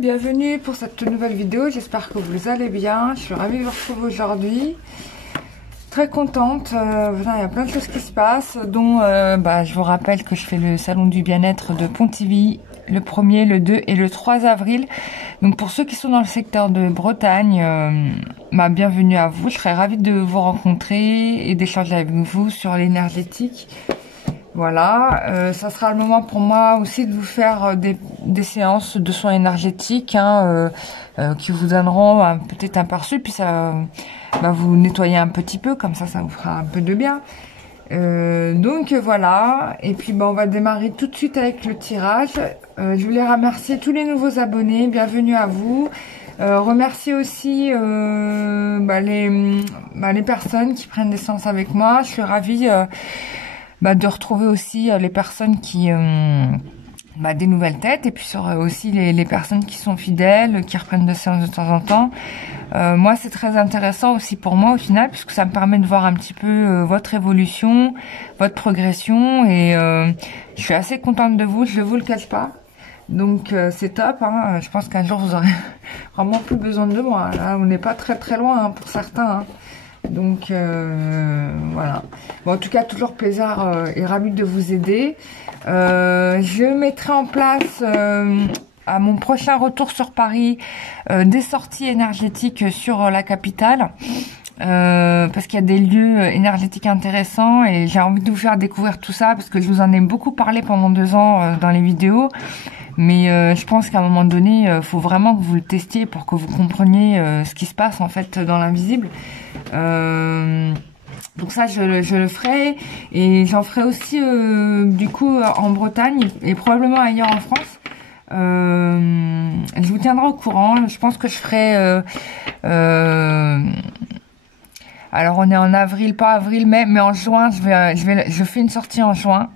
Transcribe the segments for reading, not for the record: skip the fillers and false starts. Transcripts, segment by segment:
bienvenue pour cette nouvelle vidéo, j'espère que vous allez bien, je suis ravie de vous retrouver aujourd'hui, très contente, il y a plein de choses qui se passent, dont je vous rappelle que je fais le salon du bien-être de Pontivy, le 1er, le 2 et le 3 avril, donc pour ceux qui sont dans le secteur de Bretagne, bienvenue à vous, je serais ravie de vous rencontrer et d'échanger avec vous sur l'énergétique. Voilà, ça sera le moment pour moi aussi de vous faire des séances de soins énergétiques qui vous donneront peut-être un perçu, puis ça va vous nettoyer un petit peu, comme ça vous fera un peu de bien. Donc voilà, et puis on va démarrer tout de suite avec le tirage. Je voulais remercier tous les nouveaux abonnés, bienvenue à vous. Remercier aussi les personnes qui prennent des séances avec moi. Je suis ravie de retrouver aussi les personnes qui des nouvelles têtes, et puis aussi les personnes qui sont fidèles, qui reprennent des séances de temps en temps. Moi, c'est très intéressant aussi pour moi au final, puisque ça me permet de voir un petit peu votre évolution, votre progression, et je suis assez contente de vous, je ne vous le cache pas. Donc c'est top, hein. Je pense qu'un jour vous aurez vraiment plus besoin de moi. Là, on n'est pas très très loin pour certains. Donc voilà. En tout cas, toujours plaisir et ravi de vous aider. Je mettrai en place à mon prochain retour sur Paris des sorties énergétiques sur la capitale. Parce qu'il y a des lieux énergétiques intéressants et j'ai envie de vous faire découvrir tout ça parce que je vous en ai beaucoup parlé pendant 2 ans dans les vidéos, mais je pense qu'à un moment donné il faut vraiment que vous le testiez pour que vous compreniez ce qui se passe en fait dans l'invisible. Donc ça je le ferai, et j'en ferai aussi du coup en Bretagne et probablement ailleurs en France. Je vous tiendrai au courant. Je pense que je ferai alors on est en avril, pas avril-mai, mais en juin, je fais une sortie en juin.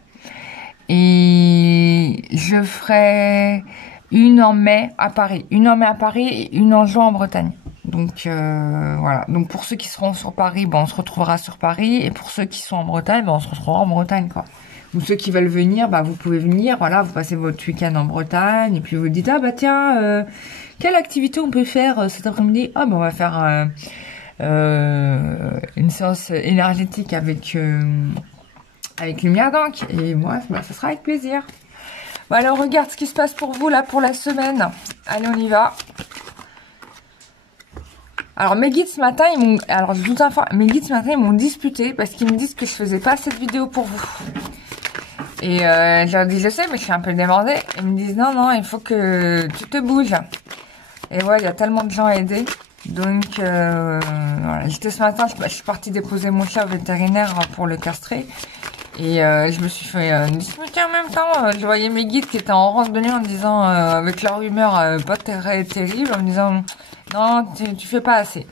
Et je ferai une en mai à Paris. Une en mai à Paris et une en juin en Bretagne. Donc voilà. Donc pour ceux qui seront sur Paris, on se retrouvera sur Paris. Et pour ceux qui sont en Bretagne, on se retrouvera en Bretagne, quoi. Ou ceux qui veulent venir, vous pouvez venir. Voilà, vous passez votre week-end en Bretagne. Et puis vous dites, tiens, quelle activité on peut faire cet après-midi? On va faire une séance énergétique avec Lumière d'Ancre, et moi ça sera avec plaisir. Alors regarde ce qui se passe pour vous là pour la semaine. Allez, on y va. Alors mes guides ce matin ils m'ont disputé parce qu'ils me disent que je faisais pas cette vidéo pour vous, et je leur dis je sais, mais je suis un peu débordée. Ils me disent non, il faut que tu te bouges, et voilà, il y a tellement de gens à aider. Donc voilà, ce matin je suis partie déposer mon chat au vétérinaire pour le castrer, et je me suis fait disputer en même temps. Je voyais mes guides qui étaient en randonnée en disant avec leur humeur pas très terrible, en me disant non, tu fais pas assez.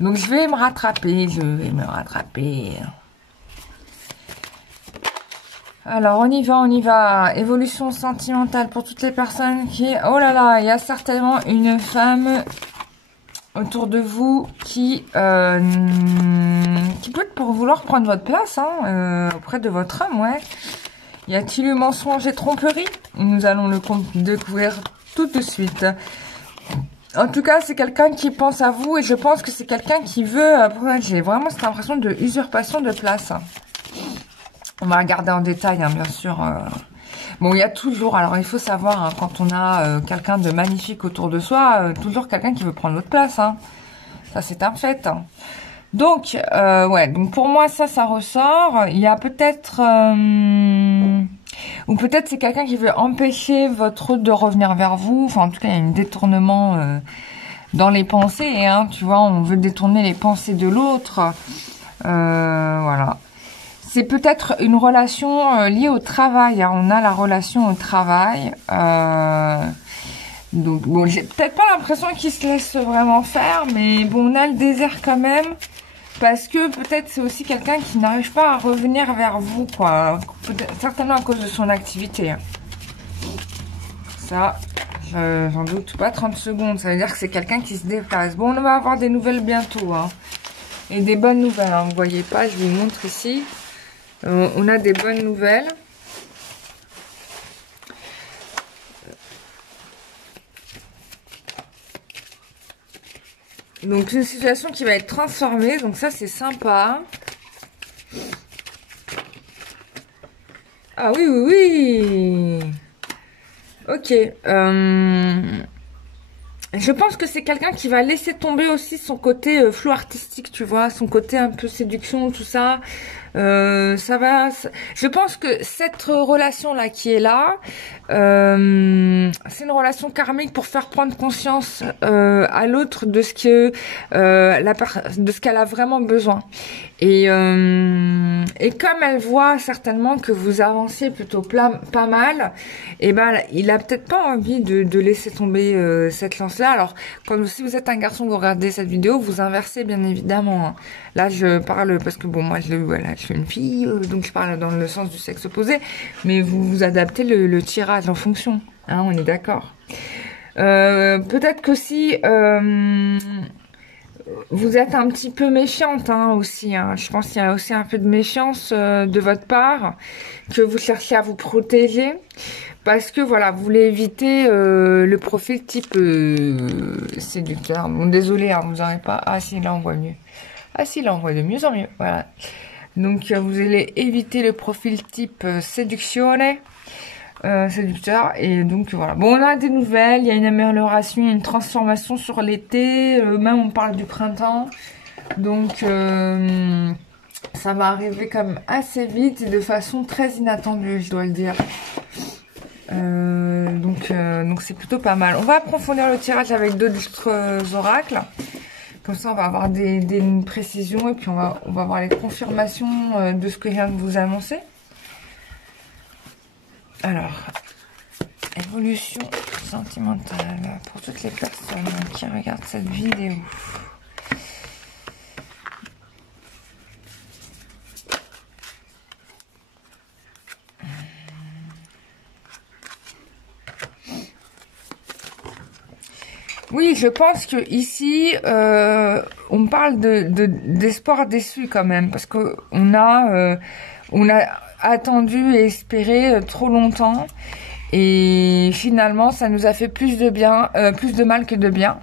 Donc je vais me rattraper, Alors on y va. Évolution sentimentale pour toutes les personnes qui... Oh là là, il y a certainement une femme autour de vous qui peut être pour vouloir prendre votre place auprès de votre homme, ouais. Y a-t-il eu mensonge et tromperie? Nous allons le découvrir tout de suite. En tout cas, c'est quelqu'un qui pense à vous, et je pense que c'est quelqu'un qui veut... j'ai vraiment cette impression de usurpation de place. On va regarder en détail, bien sûr. Il y a toujours... Alors, il faut savoir, quand on a quelqu'un de magnifique autour de soi, toujours quelqu'un qui veut prendre votre place. Ça, c'est un fait. Donc, donc pour moi, ça ressort. Il y a peut-être... ou peut-être c'est quelqu'un qui veut empêcher votre autre de revenir vers vous. Enfin, en tout cas, il y a un détournement dans les pensées. Tu vois, on veut détourner les pensées de l'autre. Voilà. C'est peut-être une relation liée au travail. On a la relation au travail. Donc, j'ai peut-être pas l'impression qu'il se laisse vraiment faire, mais on a le désir quand même. Parce que peut-être c'est aussi quelqu'un qui n'arrive pas à revenir vers vous, quoi. Certainement à cause de son activité. Ça, j'en doute pas 30 secondes. Ça veut dire que c'est quelqu'un qui se déplace. On va avoir des nouvelles bientôt. Et des bonnes nouvelles. Vous voyez pas, je vous montre ici. On a des bonnes nouvelles. Donc une situation qui va être transformée, donc ça c'est sympa. Ah oui, oui, oui. Ok. Je pense que c'est quelqu'un qui va laisser tomber aussi son côté flou artistique, tu vois, son côté un peu séduction, tout ça. Ça va. Je pense que cette relation-là qui est là, c'est une relation karmique pour faire prendre conscience à l'autre de ce que de ce qu'elle a vraiment besoin. Et comme elle voit certainement que vous avancez plutôt pas mal, et ben il a peut-être pas envie de laisser tomber cette lance-là. Alors si vous êtes un garçon, vous regardez cette vidéo, vous inversez bien évidemment. Hein. Là je parle parce que bon moi je suis une fille, donc je parle dans le sens du sexe opposé, mais vous adaptez le tirage en fonction. Hein, on est d'accord. Peut-être qu'aussi vous êtes un petit peu méfiante hein, aussi. Hein. Je pense qu'il y a aussi un peu de méfiance de votre part, que vous cherchez à vous protéger. Parce que voilà, vous voulez éviter le profil type séducteur. Bon, désolé, hein, vous n'aurez pas... Ah si, là on voit mieux. Ah si, là on voit de mieux en mieux. Voilà. Donc vous allez éviter le profil type séduction. Séducteur et donc voilà. Bon, on a des nouvelles, il y a une amélioration, une transformation sur l'été, même on parle du printemps, donc ça va arriver quand même assez vite et de façon très inattendue, je dois le dire. Donc c'est plutôt pas mal. On va approfondir le tirage avec d'autres oracles. Comme ça, on va avoir des précisions et puis on va avoir les confirmations de ce que je viens de vous annoncer. Alors, évolution sentimentale pour toutes les personnes qui regardent cette vidéo. Oui, je pense que ici, on parle d'espoir déçu quand même, parce que on a attendu et espéré trop longtemps, et finalement, ça nous a fait plus de mal que de bien.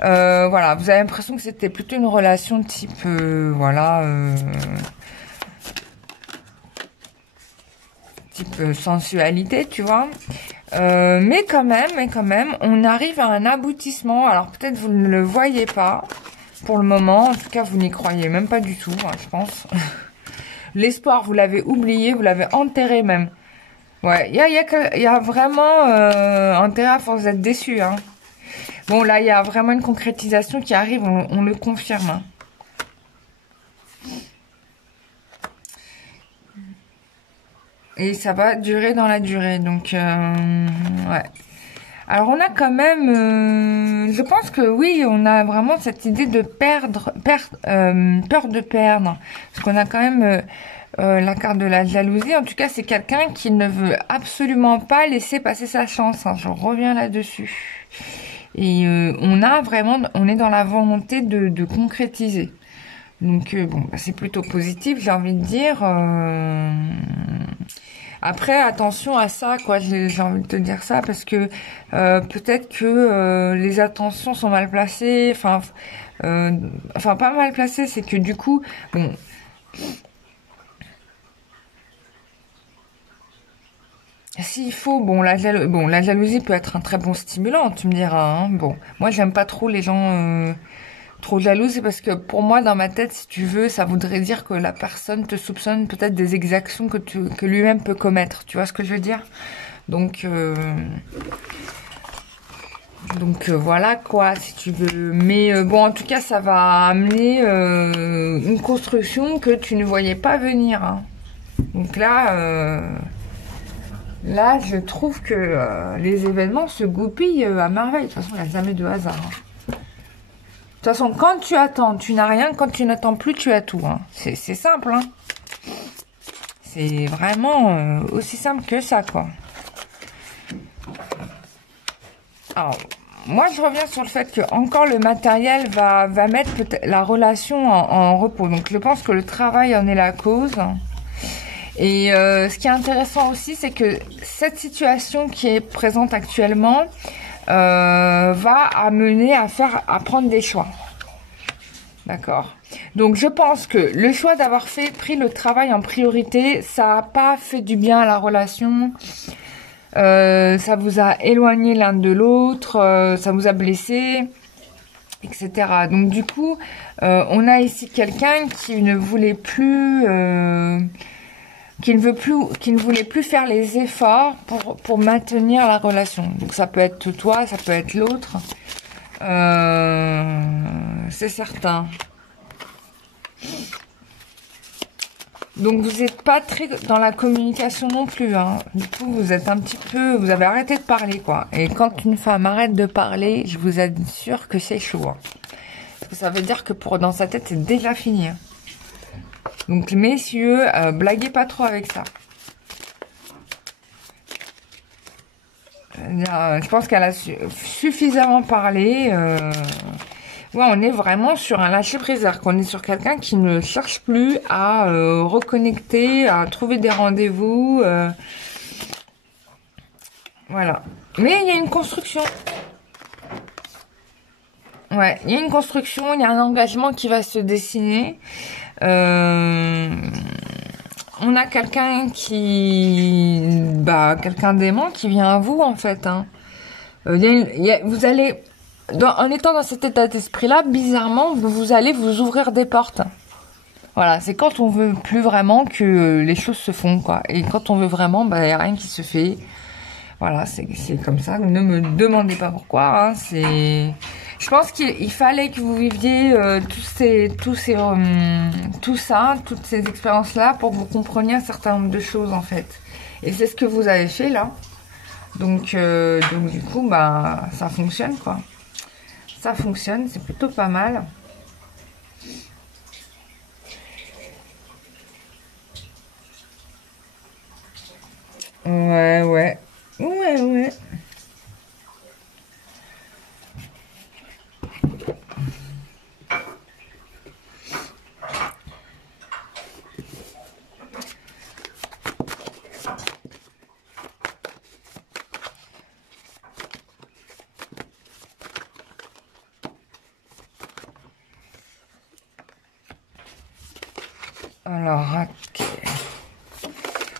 Voilà, vous avez l'impression que c'était plutôt une relation type, type sensualité, tu vois. Mais quand même, on arrive à un aboutissement. Alors peut-être vous ne le voyez pas pour le moment. En tout cas, vous n'y croyez même pas du tout, hein, je pense. L'espoir, vous l'avez oublié, vous l'avez enterré même. Ouais, il y a vraiment intérêt à force d'être déçu. Hein. Bon, là, il y a vraiment une concrétisation qui arrive, on le confirme. Hein. Et ça va durer dans la durée, donc ouais. Alors on a quand même, je pense que oui, on a vraiment cette idée de peur de perdre, parce qu'on a quand même la carte de la jalousie. En tout cas, c'est quelqu'un qui ne veut absolument pas laisser passer sa chance. Hein, je reviens là-dessus. Et on est dans la volonté de concrétiser. Donc bon, bah, c'est plutôt positif, j'ai envie de dire. Après, attention à ça, quoi. J'ai envie de te dire ça parce que peut-être que les attentions sont mal placées. Enfin, pas mal placées, c'est que du coup, bon. S'il faut, la jalousie peut être un très bon stimulant, tu me diras. Hein. Bon, moi, j'aime pas trop les gens trop jaloux, c'est parce que pour moi, dans ma tête, si tu veux, ça voudrait dire que la personne te soupçonne peut-être des exactions que lui-même peut commettre. Tu vois ce que je veux dire? Donc voilà quoi, si tu veux. Mais bon, en tout cas, ça va amener une construction que tu ne voyais pas venir. Hein. Donc là, je trouve que les événements se goupillent à merveille. De toute façon, il n'y a jamais de hasard. Hein. De toute façon, quand tu attends, tu n'as rien. Quand tu n'attends plus, tu as tout. Hein. C'est simple. Hein. C'est vraiment aussi simple que ça, quoi. Alors, moi, je reviens sur le fait que encore le matériel va mettre la relation en repos. Donc, je pense que le travail en est la cause. Et ce qui est intéressant aussi, c'est que cette situation qui est présente actuellement va amener à prendre des choix. D'accord. Donc je pense que le choix d'avoir pris le travail en priorité, ça n'a pas fait du bien à la relation. Ça vous a éloigné l'un de l'autre, ça vous a blessé, etc. Donc du coup, on a ici quelqu'un qui ne voulait plus, qui ne voulait plus faire les efforts pour maintenir la relation. Donc ça peut être toi, ça peut être l'autre. C'est certain. Donc vous n'êtes pas très dans la communication non plus, hein. Du coup, vous êtes un petit peu, vous avez arrêté de parler, quoi. Et quand une femme arrête de parler, je vous assure que c'est chaud, hein. Parce que ça veut dire que dans sa tête, c'est déjà fini, hein. Donc messieurs, blaguez pas trop avec ça. Je pense qu'elle a suffisamment parlé. Ouais, on est vraiment sur un lâcher-prise, c'est-à-dire qu'on est sur quelqu'un qui ne cherche plus à reconnecter, à trouver des rendez-vous. Voilà. Mais il y a une construction. Ouais, il y a une construction, il y a un engagement qui va se dessiner. On a quelqu'un quelqu'un d'aimant qui vient à vous, en fait, hein. Vous allez... en étant dans cet état d'esprit-là, bizarrement, vous allez vous ouvrir des portes. Voilà, c'est quand on veut plus vraiment que les choses se font, quoi. Et quand on veut vraiment, il n'y a rien qui se fait. Voilà, c'est comme ça. Ne me demandez pas pourquoi, hein. Je pense qu'il fallait que vous viviez toutes ces expériences-là pour que vous compreniez un certain nombre de choses, en fait. Et c'est ce que vous avez fait, là. Donc du coup, ça fonctionne, quoi. Ça fonctionne, c'est plutôt pas mal. Ouais, ouais. Ouais, ouais. Alors, ok.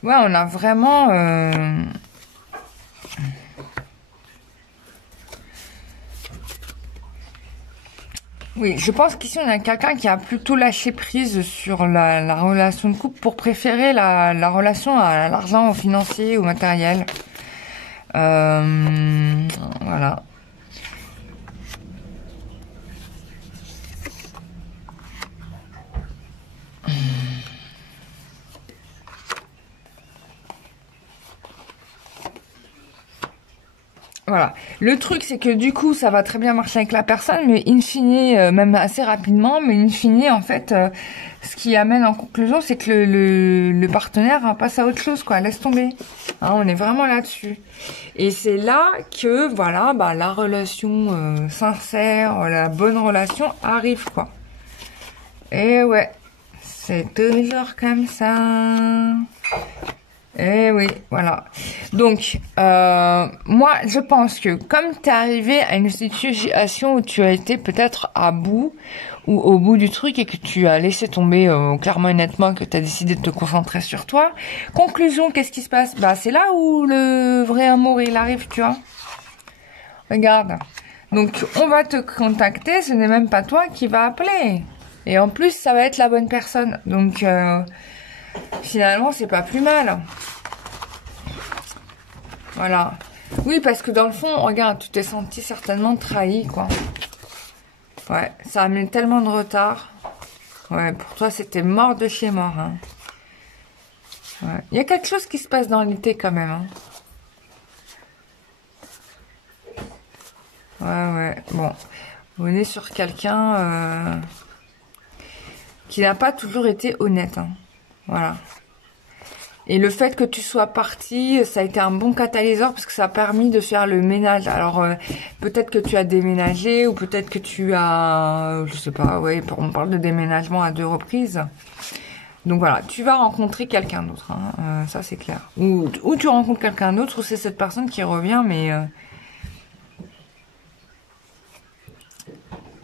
Ouais, on a vraiment... Oui, je pense qu'ici, on a quelqu'un qui a plutôt lâché prise sur la relation de couple pour préférer la relation à l'argent, au financier, au matériel. Voilà. Voilà. Le truc, c'est que du coup, ça va très bien marcher avec la personne, mais in fine, même assez rapidement, mais in fine, en fait, ce qui amène en conclusion, c'est que le partenaire passe à autre chose, quoi. Laisse tomber. Hein, on est vraiment là-dessus. Et c'est là que, voilà, la relation sincère, la bonne relation arrive, quoi. Et ouais, c'est toujours comme ça. Eh oui, voilà. Donc, moi, je pense que comme tu es arrivé à une situation où tu as été peut-être à bout ou au bout du truc et que tu as laissé tomber clairement et nettement, que tu as décidé de te concentrer sur toi, conclusion, qu'est-ce qui se passe? C'est là où le vrai amour, il arrive, tu vois. Regarde. Donc, on va te contacter, ce n'est même pas toi qui va appeler. Et en plus, ça va être la bonne personne. Donc... finalement, c'est pas plus mal. Voilà. Oui, parce que dans le fond, regarde, tu t'es senti certainement trahi, quoi. Ouais, ça a mis tellement de retard. Ouais, pour toi, c'était mort de chez mort, hein. Ouais. Il y a quelque chose qui se passe dans l'été, quand même, hein. Ouais, ouais. Bon. On est sur quelqu'un qui n'a pas toujours été honnête, hein. Voilà. Et le fait que tu sois parti, ça a été un bon catalyseur parce que ça a permis de faire le ménage. Alors, peut-être que tu as déménagé ou peut-être que tu as... je sais pas, ouais, on parle de déménagement à 2 reprises. Donc voilà, tu vas rencontrer quelqu'un d'autre, hein, ça c'est clair. Ou tu rencontres quelqu'un d'autre ou c'est cette personne qui revient, mais...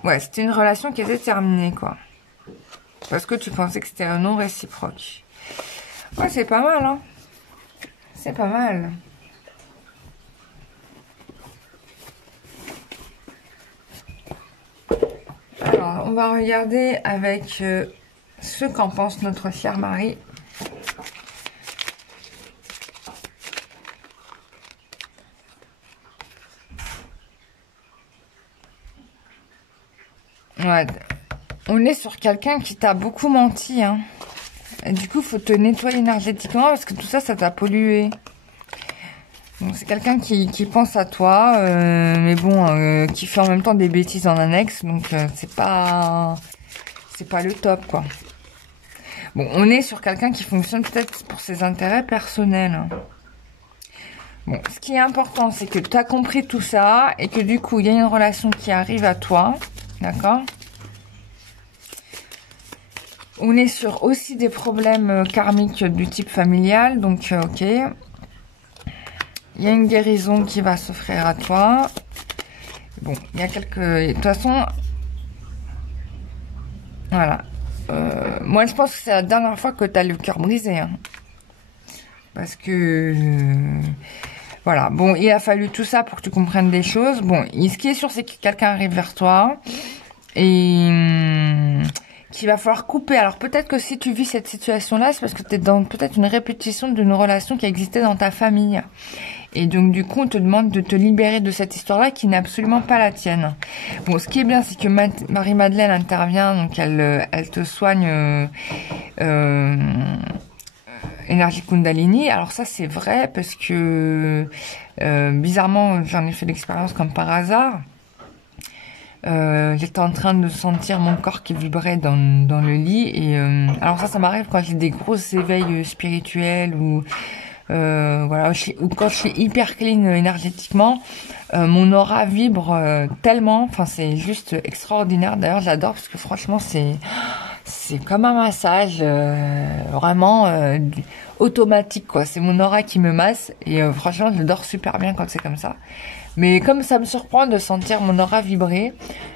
Ouais, c'était une relation qui était terminée, quoi. Parce que tu pensais que c'était un non réciproque. Ouais, c'est pas mal, hein. C'est pas mal. Alors, on va regarder avec ce qu'en pense notre cher mari. Ouais, on est sur quelqu'un qui t'a beaucoup menti, hein. Et du coup, faut te nettoyer énergétiquement parce que tout ça, ça t'a pollué. Donc, c'est quelqu'un qui pense à toi, mais bon, qui fait en même temps des bêtises en annexe, donc c'est pas le top, quoi. Bon, on est sur quelqu'un qui fonctionne peut-être pour ses intérêts personnels, hein. Bon, ce qui est important, c'est que tu as compris tout ça et que du coup, il y a une relation qui arrive à toi, d'accord? On est sur aussi des problèmes karmiques du type familial, donc ok. Il y a une guérison qui va s'offrir à toi. Bon, il y a quelques... De toute façon, voilà. Moi, je pense que c'est la dernière fois que tu as le cœur brisé, hein. Parce que... voilà, bon, il a fallu tout ça pour que tu comprennes des choses. Bon, ce qui est sûr, c'est que quelqu'un arrive vers toi et qu'il va falloir couper. Alors peut-être que si tu vis cette situation-là, c'est parce que tu es dans peut-être une répétition d'une relation qui existait dans ta famille. Et donc du coup, on te demande de te libérer de cette histoire-là qui n'est absolument pas la tienne. Bon, ce qui est bien, c'est que Marie-Madeleine intervient, donc elle te soigne... énergie Kundalini. Alors ça c'est vrai parce que bizarrement j'en ai fait l'expérience comme par hasard. J'étais en train de sentir mon corps qui vibrait dans le lit et alors ça m'arrive quand j'ai des gros éveils spirituels ou voilà, ou quand je suis hyper clean énergétiquement, mon aura vibre tellement, enfin c'est juste extraordinaire. D'ailleurs j'adore parce que franchement c'est comme un massage, vraiment automatique, quoi. C'est mon aura qui me masse et franchement, je dors super bien quand c'est comme ça. Mais comme ça me surprend de sentir mon aura vibrer,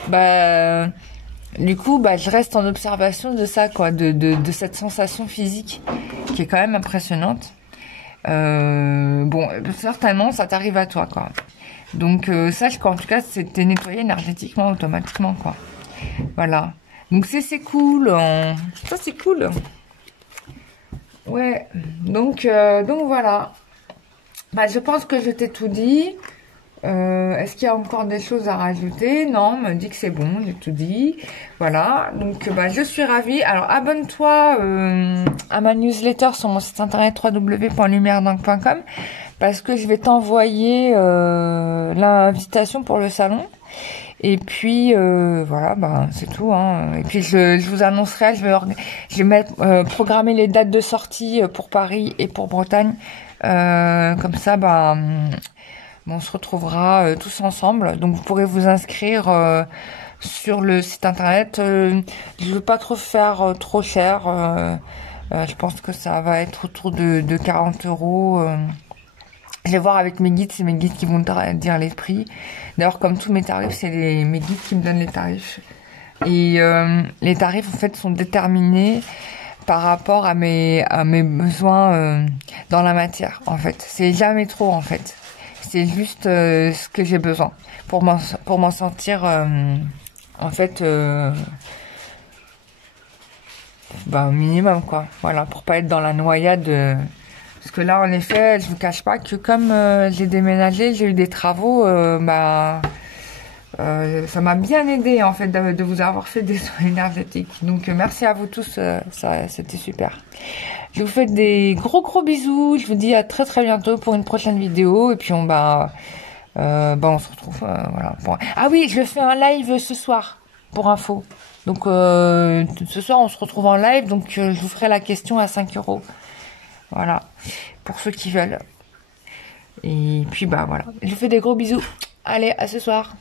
bah du coup, bah je reste en observation de ça, quoi, de cette sensation physique qui est quand même impressionnante. Bon, certainement, ça t'arrive à toi, quoi. Donc sache qu'en tout cas, t'es nettoyé énergétiquement automatiquement, quoi. Voilà. Donc c'est cool, hein. Ça c'est cool. Ouais, donc voilà. Bah, je pense que je t'ai tout dit. Est-ce qu'il y a encore des choses à rajouter? Non, on me dit que c'est bon, j'ai tout dit. Voilà, donc bah, je suis ravie. Alors abonne-toi à ma newsletter sur mon site internet www.lumieredank.com parce que je vais t'envoyer l'invitation pour le salon. Et puis voilà, bah c'est tout, hein. Et puis je vous annoncerai, je vais mettre programmer les dates de sortie pour Paris et pour Bretagne. Comme ça, bah on se retrouvera tous ensemble. Donc vous pourrez vous inscrire sur le site internet. Je veux pas trop faire trop cher. Je pense que ça va être autour de 40 euros. Je vais voir avec mes guides, c'est mes guides qui vont dire les prix. D'ailleurs, comme tous mes tarifs, c'est mes guides qui me donnent les tarifs. Et les tarifs, en fait, sont déterminés par rapport à mes besoins dans la matière, en fait. C'est jamais trop, en fait. C'est juste ce que j'ai besoin pour m'en sentir, en fait, bah, au minimum, quoi. Voilà, pour pas être dans la noyade... Parce que là, en effet, je vous cache pas que comme j'ai déménagé, j'ai eu des travaux, ça m'a bien aidé en fait de vous avoir fait des soins énergétiques. Donc merci à vous tous, c'était super. Je vous fais des gros bisous. Je vous dis à très bientôt pour une prochaine vidéo. Et puis on se retrouve voilà. Ah oui, je fais un live ce soir pour info. Donc ce soir on se retrouve en live. Donc je vous ferai la question à 5 euros. Voilà, pour ceux qui veulent. Et puis bah voilà, je vous fais des gros bisous. Allez, à ce soir.